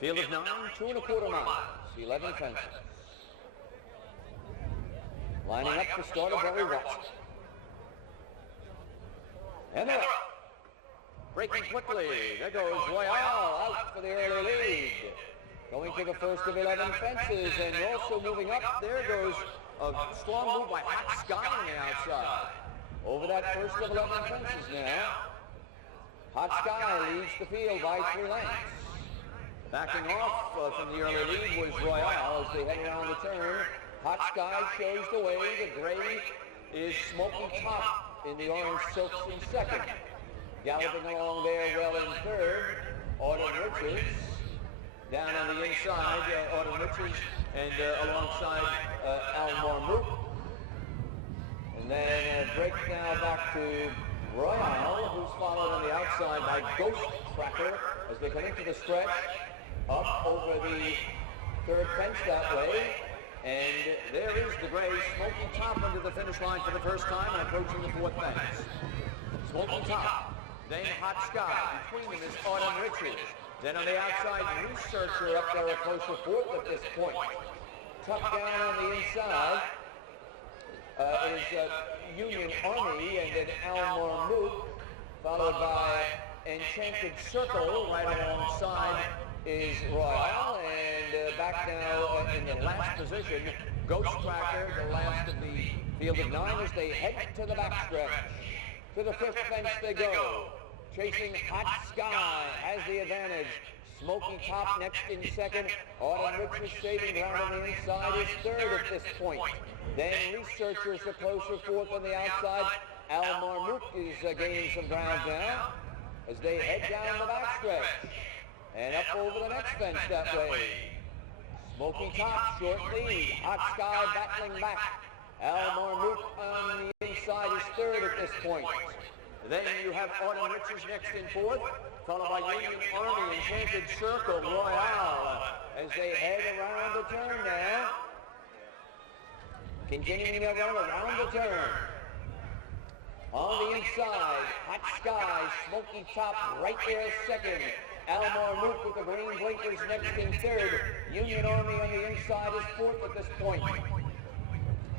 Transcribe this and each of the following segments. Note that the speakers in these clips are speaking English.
Field of 9, 2¼ miles, 11 fences. Lining up for start of Barry Watson. And they're up. Breaking quickly. There goes Royale out for the early lead. Going to the first of 11 fences, and also moving up. There goes a strong move by Hot Sky on the outside. Over that first of 11 fences now. Hot Sky leads the field by 3 lengths. Backing off from the early lead was Royale as they head around the turn. Hot Sky shows the way. The gray is Smoky Top in the orange silks in second. Galloping along there well in third, Autumn Riches. Down on the inside, Autumn Riches and alongside Al Marmoot. And then break now back to Royale, who's followed on the outside by Ghost Tracker as they come into the stretch. Up over the third fence that way. And there is the gray Smoky Top under the finish line for the first time and approaching the fourth fence. Smoky Top, then Hot Sky. Between them is Autumn Riches. Then on the outside, Researcher up there a closer fourth at this point. Tucked down on the inside is Union Army and then Al Marmoot, followed by Enchanted Circle. Right alongside is Royale, and back now in the last position, Ghost Tracker, the last of the field of 9 as they head to the backstretch. To the fifth fence they go. Chasing Hot Sky has the advantage. Smoky Top next in second. Autumn Riches saving ground on the inside is third at this point. Then Researchers a closer fourth on the outside. Al Marmoot is gaining some ground now as they head down the backstretch. And up over the next fence that way. Smoky Top, short lead. Hot Sky battling back. Al Marmoot on the inside is third at this point. Then you have Autumn Riches next in fourth, followed by Union Army, Enchanted Circle, Royale, as they head around the turn now. Continuing their run around the turn. On the inside, Hot Sky, Smoky Top right there second. Al Marmoot with the green blinkers next in third. Union Army on the inside is fourth at this point.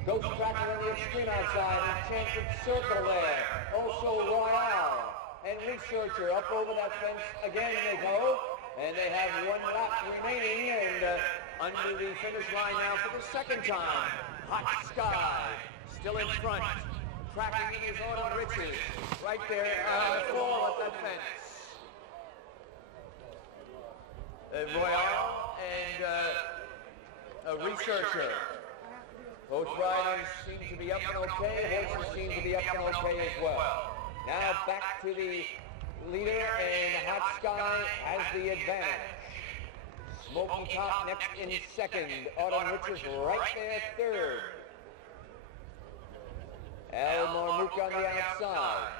Ghost Tracker on the extreme outside, Enchanted Circle there. Also Royale and Researcher up over that fence again they go. And they have 1 lap remaining and under the finish line now for the second time. Hot Sky still in front. Tracking in his Autumn Riches right there fall at that fence. Royale and a Researcher. Both riders seem to be up and okay. Horses seem to be up and okay as well. Now back to the leader, and Hot Sky has the advantage. Smoky Top next in second. Autumn Riches right there third. Al Marmoot on the outside.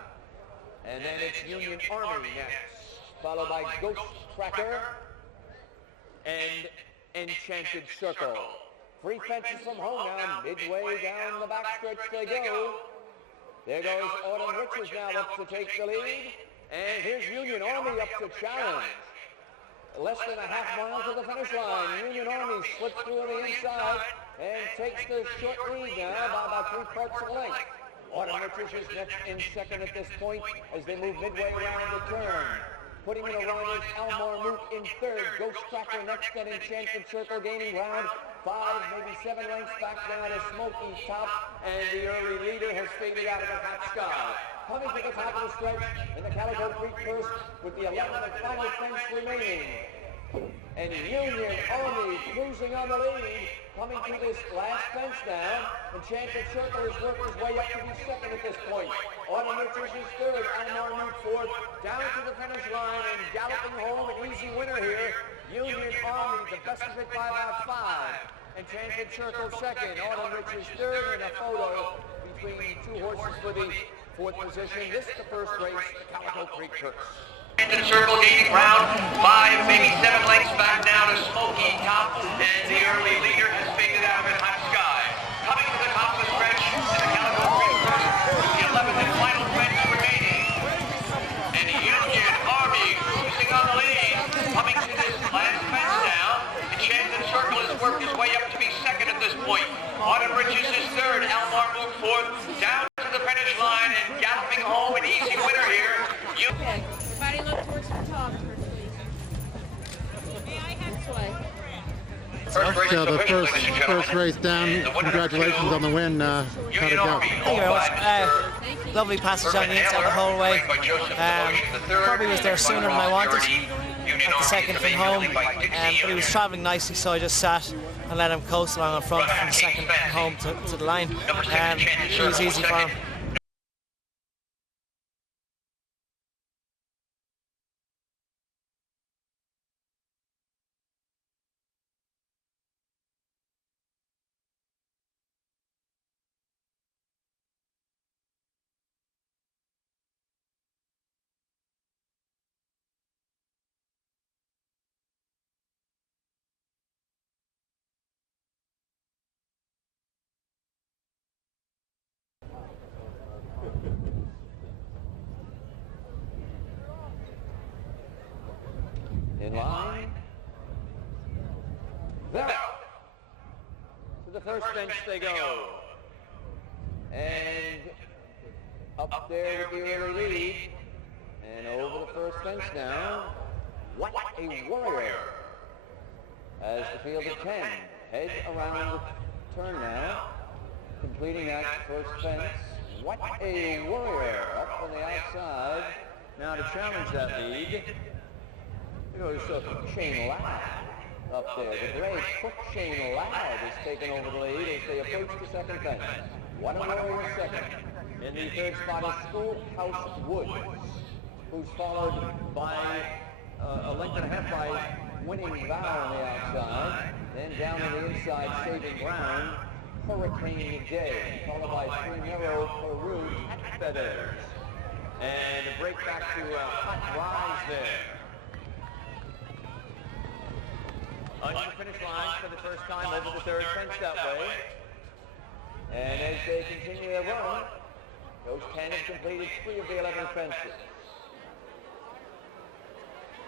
And then it's Union Army next, followed by Ghost Tracker and Enchanted Circle. 3 fences from home now, midway down the backstretch they go. There goes Autumn Riches now up to take the lead. And here's Union Army up to challenge. Less than a half mile to the finish line. Union Army slips through on the inside and takes the short lead now by about 3 parts of a length. Autumn Riches is next in second at this point as they move midway around the turn. Putting in a run is Al Marmoot in third. Ghost Tracker next and Enchanted Circle gaining ground. 5, maybe 7 lengths back down to Smoky Top, and the early leader has faded out of the Hot Sky. Coming to the top of the stretch in the Calico Creek first with the 11th and final fence remaining. And Union Army cruising on the lead, coming to this last fence now. Enchanted Circle has worked his way up to be second at this point. Autumn Riches is third, Al Marmoot fourth, down to the finish line and galloping home, an easy winner here. Union Army, the best of it by about 5. Enchanted Circle second, Autumn Riches third, and a photo between 2 horses for the 4th position. This is the first race, the Calico Creek Purse. Enchanted Circle gaining ground, 5, maybe 7 lengths back now to Smoky Top, and the early leader has faded out of it, Hot Sky. Coming to the top of the stretch in the Calico Creek Purse with the 11th and final fence remaining. And Union Army cruising on the lead, coming to this last fence the first race down. Congratulations on the win. How'd it go? Thank you very much. Lovely passage on the inside the whole way. Probably was there sooner than I wanted at the second from home, but he was travelling nicely, so I just sat and let him coast along in front from the second from home to the line. It was easy for him. In line. There. To the first bench they go. And up there with the early lead. And over the first bench now. What a warrior. As the field of 10 heads around the turn now. Completing that first fence. What a warrior up on the outside. Now to challenge that lead. There's Shane Ladd up there. The gray Shane Ladd is taking over the lead as they approach the second fence. What a warrior second. In the third spot is Schoolhouse Woods, who's followed by a length and a half by Winning Vow on the outside. Then down on the inside, saving ground, Hurricane Day, followed by Primero Peru Feathers. And a break back to Hot Rise there. On the finish line for the first time over the third fence that way. And as they continue their run, those 10 have completed 3 of the 11 fences.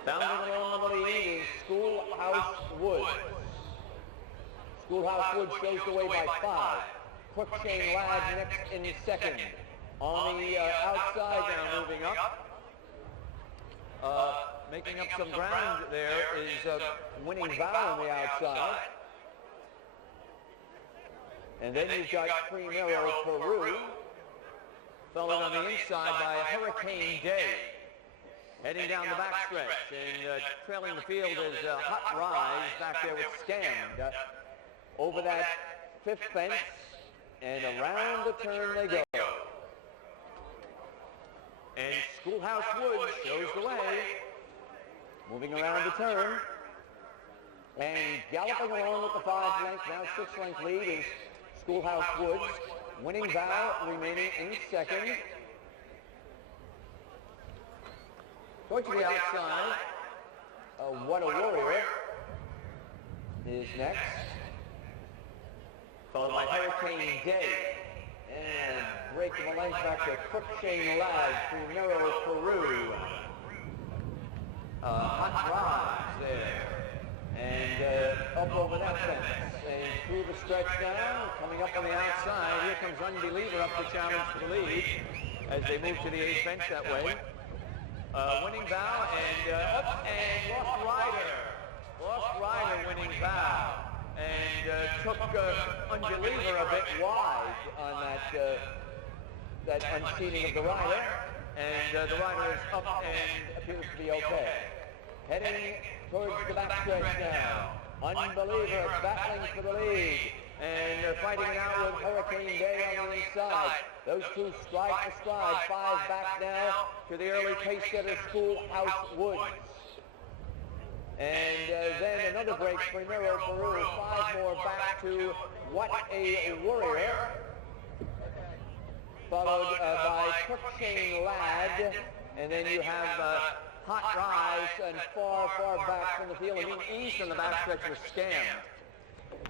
Bounding along the lead is Schoolhouse Woods. Schoolhouse Woods shows the way by 5. Crookshank Ladd next in second. On the outside now moving up. Making up some ground there is Winning Vow on the outside. And then you've got Primero Peru, followed on the inside by Hurricane Day. Heading down the backstretch and trailing the field is Hot Rise back there with Scammed. Over that 5th fence and around the turn they go. And Schoolhouse Woods shows the way. Moving around the turn. And galloping along with the 5-length, now 6-length lead is Schoolhouse Woods. Winning Vow remaining in second. Going to the outside, What a Warrior is next. Followed by Hurricane Day. And breaking the length back to Crookshank Ladd, Primero Peru. Hot Rise there. And up over that fence. And through the stretch now, coming up on the outside, here comes Unbeliever up to challenge for the lead as they move to the 8th bench that way. Winning Vow and up and Lost Rider. Lost Rider Winning Vow. And took Unbeliever a bit wide on that unseating of the rider. And the rider is up and appears to be okay. Heading towards the backstretch now. Unbeliever battling for the lead. And fighting it out with Hurricane Day on the inside. Those two stride for stride. 5 back now to the early pace setter Schoolhouse Woods. And then another break, Primero Peru, 5 more back to What a Warrior. Followed by Crookshank Ladd. And then you have Hot Rise and far back from the field. I mean, east on the backstretch was Scammed.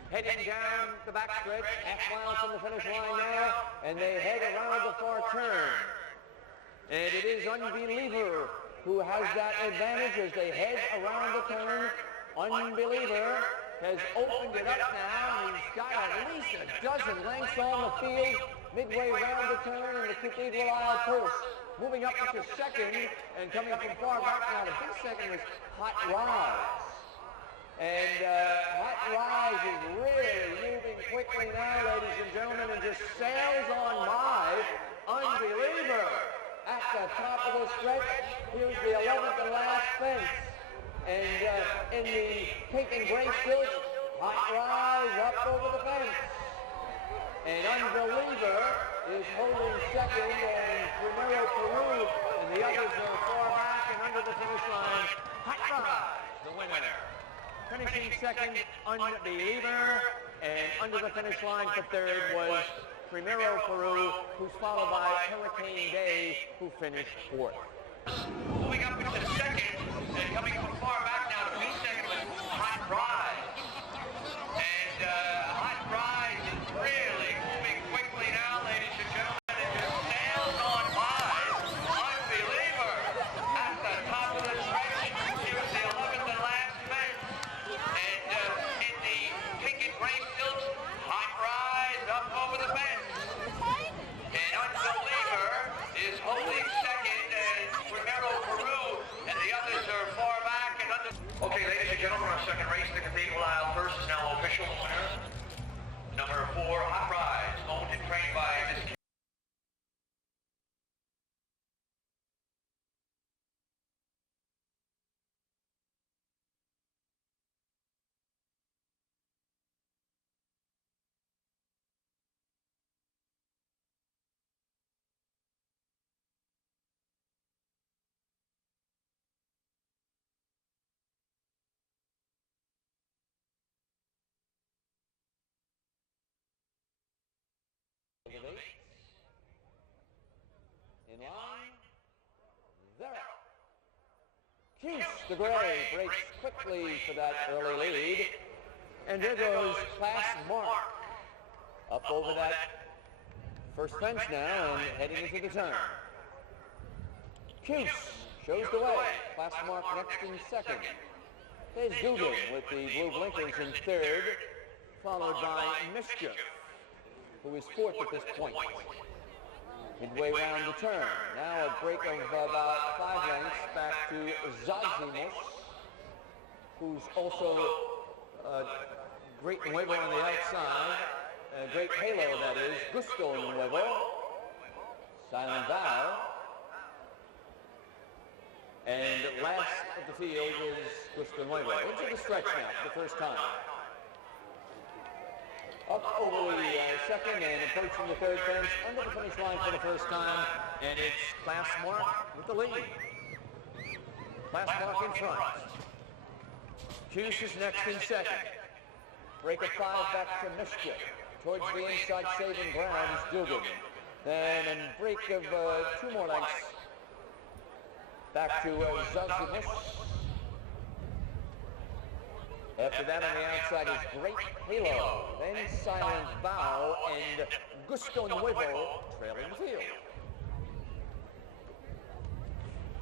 Heading down the backstretch, half-mile from the finish line now, and they head around the far turn. And it is Unbeliever who has that advantage as they head around the turn. Unbeliever has opened it up now, and he's got at least a dozen lengths on the field, midway around the turn in the Cathedral Isle purse. Moving up to second, and coming from far back now, the big second is Hot Rise. And Hot Rise is really moving quickly now, ladies and gentlemen, and just sails on by Unbeliever. At the top of the stretch, here's the 11th and last fence. And in the pink and gray silk, Hot Rise up over the fence. And Unbeliever is holding second, and Primero Peru and the others are far back and under the finish line. Hot Rise, the winner. Finishing second, Unbeliever, and under the finish line for third was Primero Peru, who's followed by Hurricane Day, who finished fourth. Moving up into second, and coming from far back now to be second was Hot Rise. And Hot Rise is really moving quickly now, ladies and gentlemen, and just sails on by Unbeliever. At the top of the stretch, here's the 11th and last fence. And in the pink and gray silks, Hot Rise up over the fence. And Unbeliever is holding second, and Primero Peru and the others are far back and under. Okay, ladies and gentlemen, our second race, the Cathedral Aisle first, is now official. Winner, number 4, Hot Rise, owned and trained by this. In line, there. Keith the Gray breaks quickly for that early lead. And there goes Class Mark up over that first fence now and heading into the turn. Keith shows the way. Class Mark next in second. There's Dugan with the blue blinkers in third, followed by Mischief, who is fourth at this point. Midway round the turn. Now a break of about 5 lengths back to Zazimos, who's also Great Nuevo on the outside. Great Halo, that is. Gusto Nuevo. Silent Vow. And last of the field is Gusto Nuevo. Into the stretch now for the first time. Up over the second and approaching the third fence, under the finish line for the first time, and it's Class Mark with the lead. Class Mark in front. Cuse is next in second. Break of 5 back to Mischief. Towards the inside saving ground is Dugan. Then a break of 2 more lengths back to Zazimos. After that on the outside is Great Halo, then Silent Vow, and Gusto Nuevo trailing the field.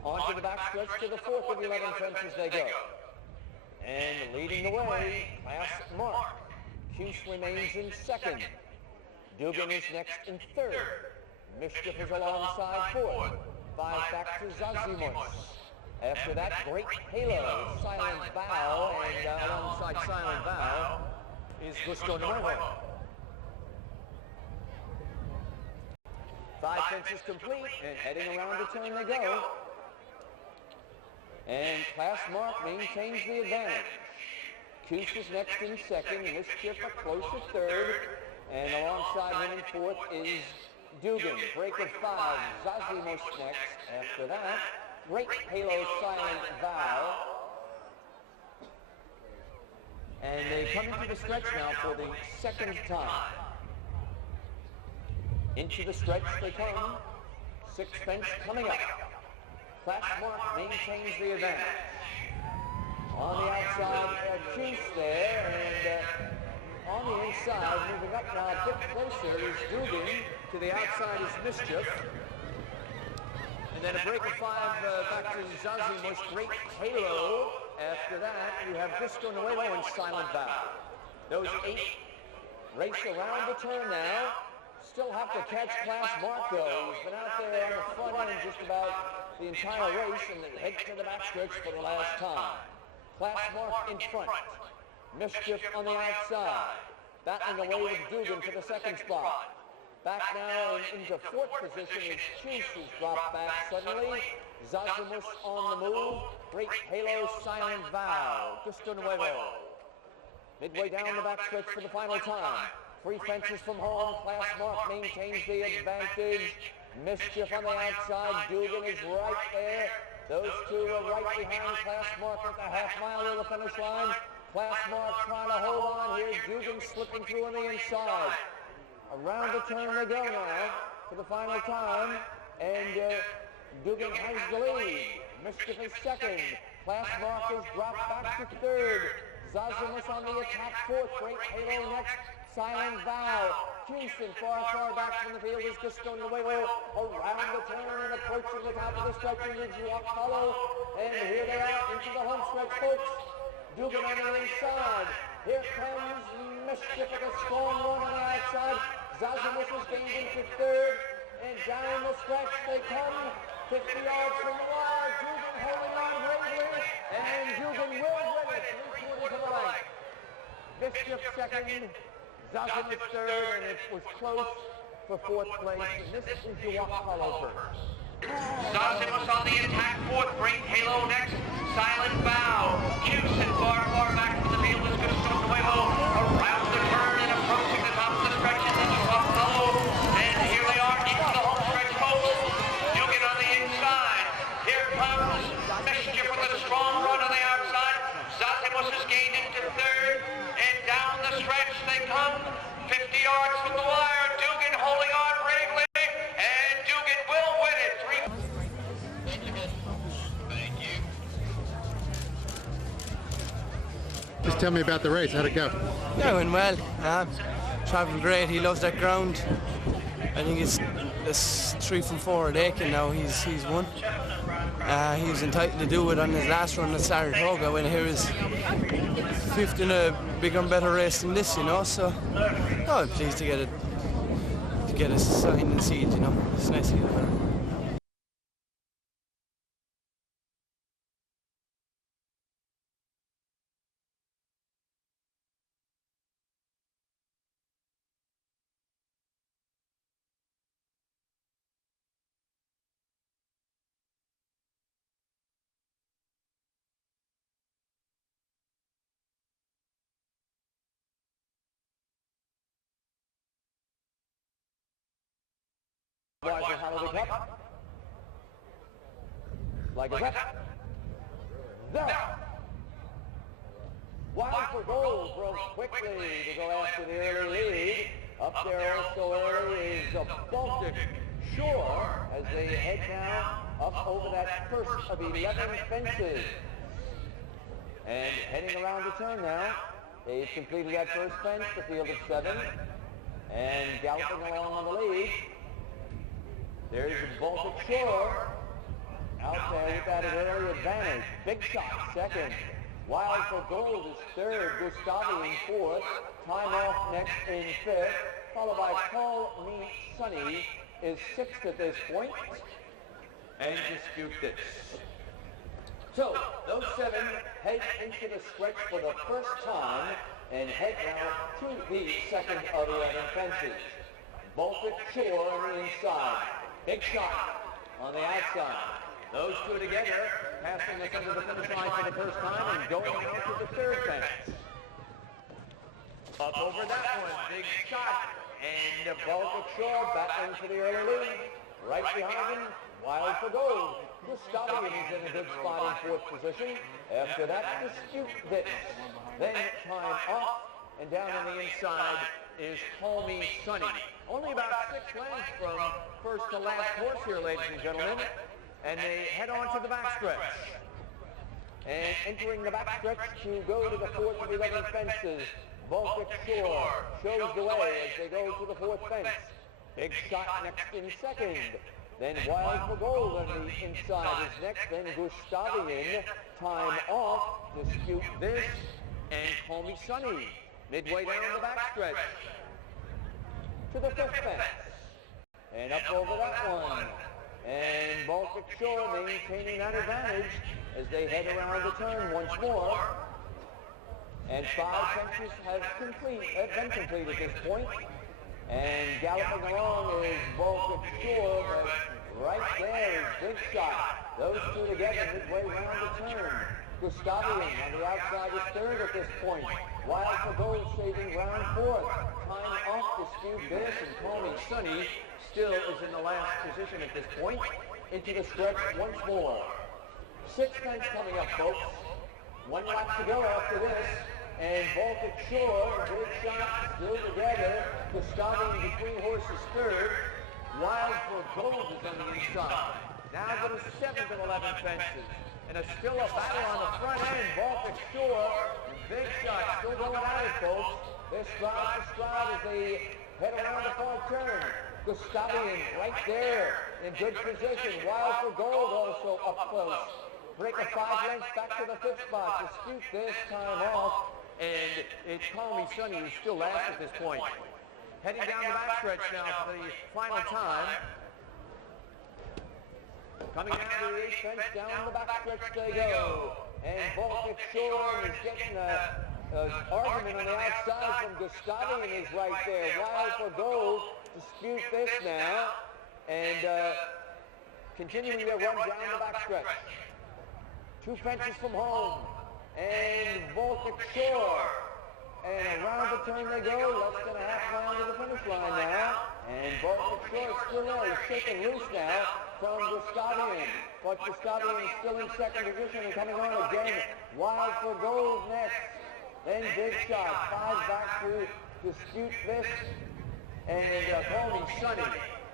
On to the backstretch to the 4th of the 11 fences they go. And leading the way, Class Mark. Cuse remains in second. Dugan is next in third. Mischief is alongside fourth. 5 back to Zazimos. After that, Great Halo, Silent Vow, and alongside Silent Vow is Gusto Nuevo. 5 fences complete, and heading around the turn they go. And Class Mark maintains the advantage. Cuse is next in second, Mischief a close to third, and alongside him in fourth is Dugan. Break of 5, Zazimos next. After that, Great Halo, Silent Vow. And they come into the stretch now for the second time. Into the stretch they come. 6th fence coming up. Class Mark maintains the advantage. On the outside, Cuse there, and on the inside, moving up now a bit closer is Dugan. To the outside is Mischief. And then a break of 5 back to Zazimos, Great Halo. After that, you have Gusto Nuevo and Silent Vow. Those 8 race around the turn now. Still have to catch Class Mark, though. He's been out there on the front end just about the entire race and then head to the backstretch for the last time. Class mark in front. Mischief on the outside. Battling away with Dugan for the second spot. Back now into fourth position as Chase has dropped back suddenly. Zazimus on the move. Great Halo, Silent Vow. Justo Nuevo. Midway down the backstretch for the final time. Three fences from home. Class mark maintains the advantage. Mischief on the outside. Dugan is right there. Those two are right behind Class mark at the half mile of the finish line. Class mark trying to hold on. Here's Dugan slipping through on the inside. Around the turn they go now for the final time. And Dugan has the lead. Mischief is second. Class mark is dropped back to third. Zazimus on the attack fourth. Great Halo next. Silent Vow. Houston far back from the field is Gusto Nuevo around the turn and approaching the top of the stretch into Juac follow. And here they are into the home stretch, folks. Dugan on the inside. Here comes Mischief with a strong run on the outside. Zazimus is gained into third. And down the stretch they come. 50 yards from the wire. Dugan holding on bravely. And Dugan will win it. 3:40 to the right. Mischief second. Zazimus third, and it was close for fourth place. And this is Juac follow first. Zazimus on the attack fourth. Great Halo next. Silent Vow. Houston far back from the field is Gusto Nuevo around the turn and approaching the top of the stretch in the Juac follow. And here they are into the home stretch, folks. Dugan on the inside. Here comes Mischief with a strong run on the outside. Zazimus is gained into third. And down the stretch they come. 50 yards from the wire. Dugan holding on bravely. And Dugan will win it. Thank you. Just tell me about the race. How'd it go? Yeah, it went well. Travelling great. He loves that ground. I think it's 3 from 4 at Aiken now. He's won. He was entitled to do it on his last run at Saratoga when he was fifth in a bigger and better race than this, you know. So, I'm pleased to get a sign and seed, you know. It's nice to get a winner. Budweiser Holiday Cup. Like a rep. There. Wild for gold broke quickly to go after the early lead. Up there also early is a Baltic Shore as they head now up over that first of 11 fences. And heading around the turn now. They've completed that first fence, the field of 7. And galloping along on the lead. There's the Baltic Shore out there with that early advantage. Big Shot second. Wild for Gold is third. Gustavi in fourth. Time Off next in fifth. Followed by Call Me Sunny is sixth at this point. And Dispute This. So, those 7 head into the stretch for the first time and head now to the second of 11 fences. Baltic Shore on the inside. Big Shot on the outside. Those two together, passing us under the finish line for the first time and going out to the third fence. Up over that one, Big Shot. And the Baltic Shore battling for the early lead. Right behind him, Wild for Gold. Gustavi is in a good spot in fourth position. After that, Dispute This. Then Time Off. And down on the inside is Call Me Sunny. Only about 6 lengths from first to last horse here, ladies and gentlemen. And they head on to the backstretch. And entering the backstretch to go to the fourth of 11 fences, Baltic Shore shows the way as they go to the fourth fence. Big Shot next in second. Then Wild for Gold on the inside is next. Then Gustavian, Time Off, Dispute This, and Call Me Sunny. Midway down the backstretch to the fifth fence. And up over that one. And Baltic Baltic Shore maintaining that advantage as they head around the turn once more. And 5 fences have been complete at this point. And galloping along is Baltic Shore, but right there is Big Shot. Those two together midway around the turn. Gustavian on the outside is third at this point. Wild for Gold saving round fourth. Time off dispute this, and Call Me Sunny still is in the last position at this point. Into the stretch once more. 6 fence coming up, folks. 1 lap to go after this. And Baltic Shore, Big Shot still together. Gustavian between horses third. Wild for Gold is on the inside. Now go to 7th and 11 fences. And still a battle on the front end. Baltic Shore, Big Shot still going at it, folks. They're stride to stride as they head around the far turn. Gustavian right there in good position. Wild for Gold also up close. Break a 5 lengths back to the 5th spot. Dispute this time off. And it's Call Me Sunny who's still last at this point. Heading down the backstretch now for the final time. Coming down to the 8th fence, down the backstretch they go. And Baltic Shore is getting an argument on the outside from Gustavian is right there. Wild for Gold, dispute this now. And continuing their run down the backstretch. 2 fences from home. And Baltic Shore. And around the turn they go, less than a half mile to the finish line now. And Baltic Shore still there, he's shaking loose now from Gustavian. But Gustavian is still in second position and coming on again. Wild for Gold next. Then Big Shot, 5 back to dispute this. And Call Me Sunny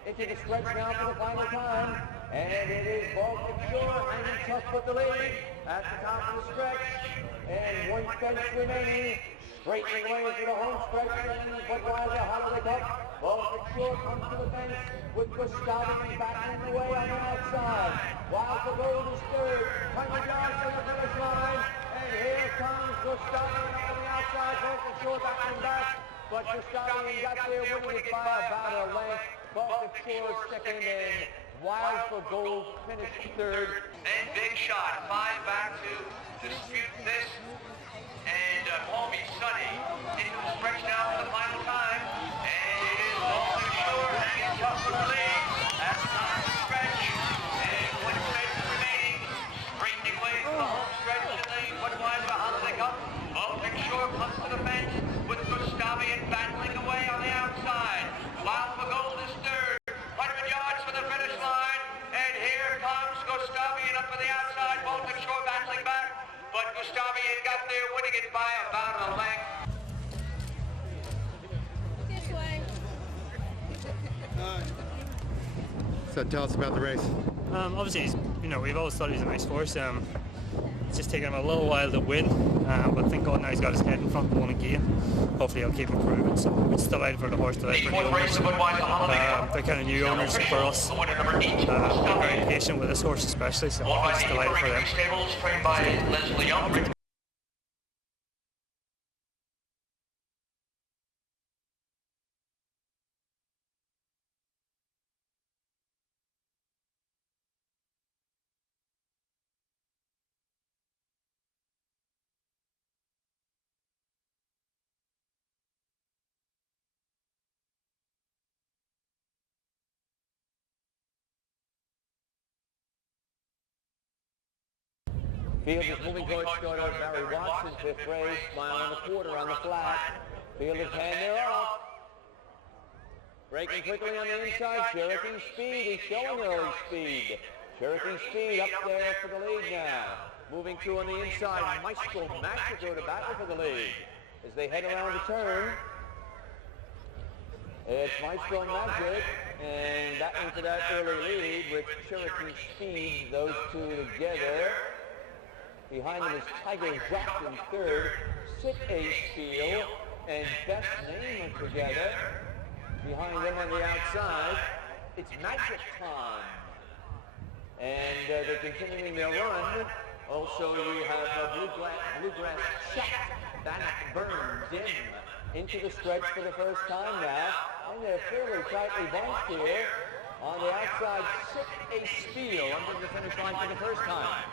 into the stretch now for the final time. And it is Baltic Shore hanging tough with the lead at the top of the stretch. And 1 fence remaining. Straightening away into the home stretch and Budweiser Holiday Cup. Baltic Shore comes to the fence with Gustavian backing the way on the outside. Wild for Gold is third. 100 yards from the finish line. And here comes Gustavian on the outside. Baltic Shore backing back. But Gustavian got there winning it by about a length. Baltic Shore second and Wild for Gold finished third. And Big Shot, 5 back to dispute this. And Call Me Sunny into the stretch now for the final time. And it is Baltic Shore hanging tough for the lead at the top of the stretch. And 1 fence remaining, straightening away to the home stretch in the Budweiser Holiday Cup. Baltic Shore comes to the fence with Gustavian battling away on the outside. Wild for Gold is third. 100 yards for the finish line. And here comes Gustavian up for the outside. Baltic Shore battling back. But Gustavian got there winning it by about a length. This way. So tell us about the race. Obviously, we've always thought he was a nice horse. It's just taken him a little while to win, but thank God now he's got his head in front and won again. Hopefully he'll keep improving. So we're just delighted for the horse, delighted for the owners. They're kind of new owners for us. They're very patient with this horse especially, so we're just delighted for them. Trained by Leslie Young. Field is moving towards starter Barry Watson, 5th race, mile and a quarter on the flat. Field is 10, they're off. Braking quickly on the inside, Cherokee Speed, he's showing early speed. Cherokee Speed up there for the lead now. Moving through on the inside, Maestro Magic go to battle for the lead. As they head around the turn, it's Maestro Magic, and that into that early lead with Cherokee Speed, those two together. Behind them is Tiger Juac in third, Sick Ace Steel, and Best Name together. Behind them on the outside, it's Magic Time. And they're continuing their run. Also, you have Bluegrass Check, Bannock Burns in into the stretch for the first time now. And they're fairly tightly bunched here. On the outside, Sit A Spiel under the finish line for the first time.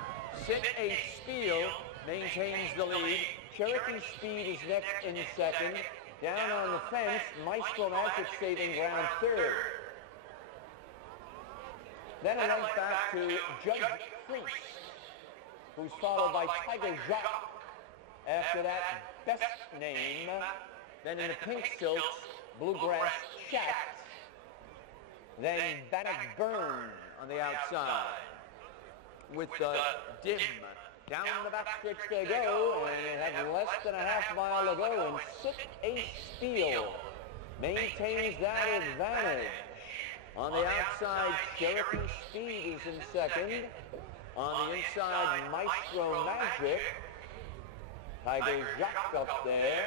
Sit A Spiel maintains the lead. Cherokee Speed is next in second. Down on the fence, Maestro Magic saving ground third. Then a length back to Judge Priest, who's followed by Tiger Juac. After that, Best Name. Then in the pink silks, Bluegrass Chat. Then Bannock Burn on the outside with Dim. Down the backstretch they go, and they have less than a half mile to go, and Sit A Spiel maintains that advantage. On the outside, Cherokee Speed is in second. On the inside, Maestro Magic. Tiger Juac up there.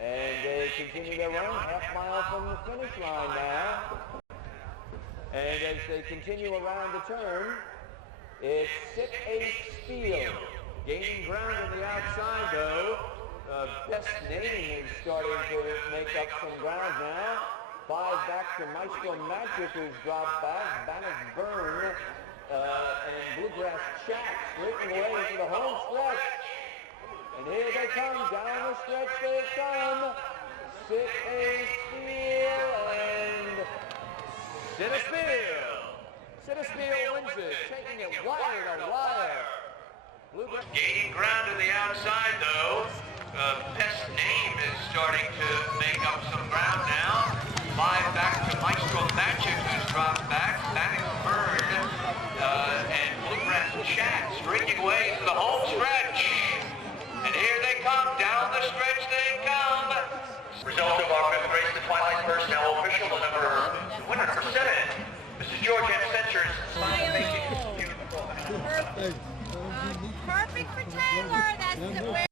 And they continue their run, half mile from the finish line now. And as they continue around the turn, it's Sit A Spiel. Gaining ground on the outside, though. Best Name is starting to make up some ground now. 5 back to Maestro Magic, who's dropped back. Bannock Burn and Bluegrass Chat streaking away to the home stretch. And here they come, down the stretch they come. Sit A Spiel and Sit A Spiel. Sit A Spiel wins it, taking it wire to wire. Gaining ground to the outside, though. Best Name is starting to make up some ground now. 5 back to Maestro Magic, who's dropped back. Bannock Burn and Bluegrass Chat streaking away to the home stretch. And here they come, down the stretch they come. Result of our 5th race, the Twilight personnel official, winner number 7, Mrs. George M. Censors. Perfect for Taylor, that's the